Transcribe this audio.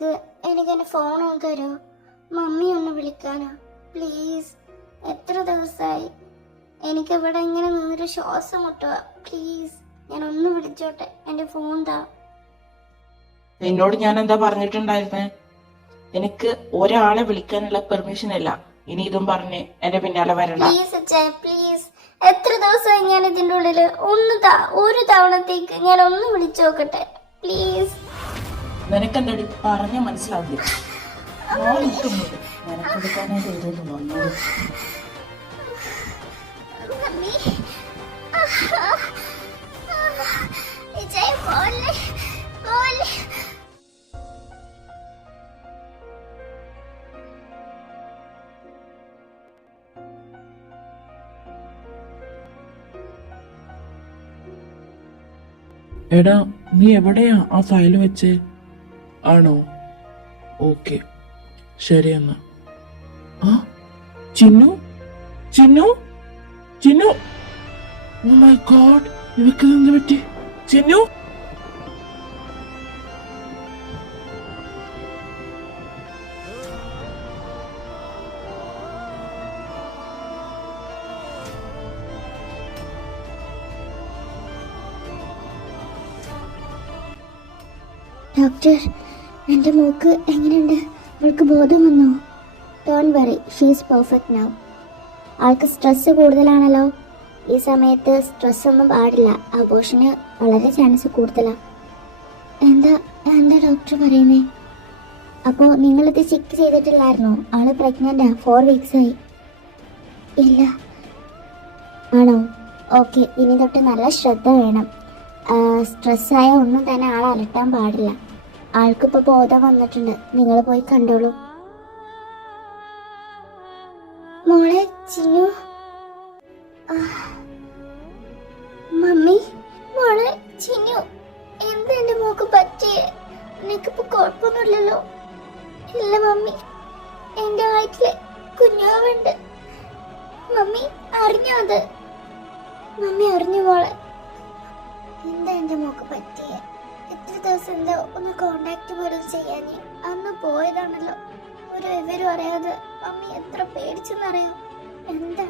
എനിക്ക് എൻ്റെ ഫോൺ ഒന്ന് തരുമോ? മമ്മി ഒന്ന് വിളിക്കാനാ പ്ലീസ്. എത്ര ദിവസമായി എനിക്ക് ഇവിടെ ഇങ്ങനെ നിന്നൊരു ശ്വാസം മുട്ടുക. പ്ലീസ് ഞാൻ ഒന്ന് വിളിച്ചോട്ടെ, എൻ്റെ ഫോൺ താ. നിന്നോട് ഞാൻ എന്താ പറഞ്ഞിട്ടുണ്ടായിരുന്നേ? എനിക്ക് ഒരാളെ വിളിക്കാനുള്ള പെർമിഷൻ ഇല്ല. ഇനി ഇതും പറഞ്ഞ് എന്റെ പിന്നാലെ വരണം. പ്ലീസ് അച്ഛാ പ്ലീസ്. എത്ര ദിവസമായി ഞാൻ ഇതിൻ്റെ ഉള്ളില്? ഒരു തവണത്തേക്ക് ഞാൻ ഒന്ന് വിളിച്ചു നോക്കട്ടെ പ്ലീസ്. നിനക്കെന്തടി പറഞ്ഞ മനസ്സിലാവില്ല. നിനക്കെടുക്കാനായിട്ട് ഇതൊന്നും വന്നത്. മമ്മി വിജയ് പോലെ പോലെ. എടാ നീ എവിടെയാ ആ ഫയൽ വെച്ച്? ആണോ? ഓക്കെ ശരി എന്നാ. ആ Chinnu Chinnu Chinnu, oh my god, ഇവക്ക് എന്ത് പറ്റി? ചിന്നു ഡോക്ടർ, എൻ്റെ മോക്ക് എങ്ങനെയുണ്ട്? അവൾക്ക് ബോധം വന്നോ? Don't worry, she's perfect now. ആൾക്ക് സ്ട്രെസ് കൂടുതലാണല്ലോ. ഈ സമയത്ത് സ്ട്രെസ് ഒന്നും പാടില്ല. അബോർഷന് വളരെ ചാൻസ് കൂടുതലാണ്. എന്താ എന്താ ഡോക്ടർ പറയുന്നേ? അപ്പോൾ നിങ്ങളിത് ചെക്ക് ചെയ്തിട്ടില്ലായിരുന്നോ? ആള് പ്രഗ്നൻ്റാ, 4 weeks ആയി. ഇല്ല. ആണോ? ഓക്കെ, ഇനി തൊട്ട് നല്ല ശ്രദ്ധ വേണം. സ്ട്രെസ്സായ ഒന്നും തന്നെ ആളെ അലട്ടാൻ പാടില്ല. ആൾക്കിപ്പോൾ ബോധം വന്നിട്ടുണ്ട്. നിങ്ങൾ പോയി കണ്ടോളൂ. മോളെ ചിന്നു. മമ്മി, മോളെ ചിന്നു, എന്താ എൻ്റെ മോക്ക് പറ്റിയേ? നിനക്കിപ്പോൾ കുഴപ്പമൊന്നുമില്ലല്ലോ? ഇല്ല മമ്മി, എൻ്റെ വയറ്റില് കുഞ്ഞാവുണ്ട്. മമ്മി അറിഞ്ഞോ അത്? മമ്മി അറിഞ്ഞു മോളെ. എന്താ എൻ്റെ മോക്ക് പറ്റിയേ? എത്ര ദിവസം എന്താ ഒന്ന് കോണ്ടാക്ട് പോലും ചെയ്യാൻ? അന്ന് പോയതാണല്ലോ, ഒരു വിവരം അറിയാതെ. മമ്മി എത്ര പേടിച്ചെന്നറിയോ? എന്താ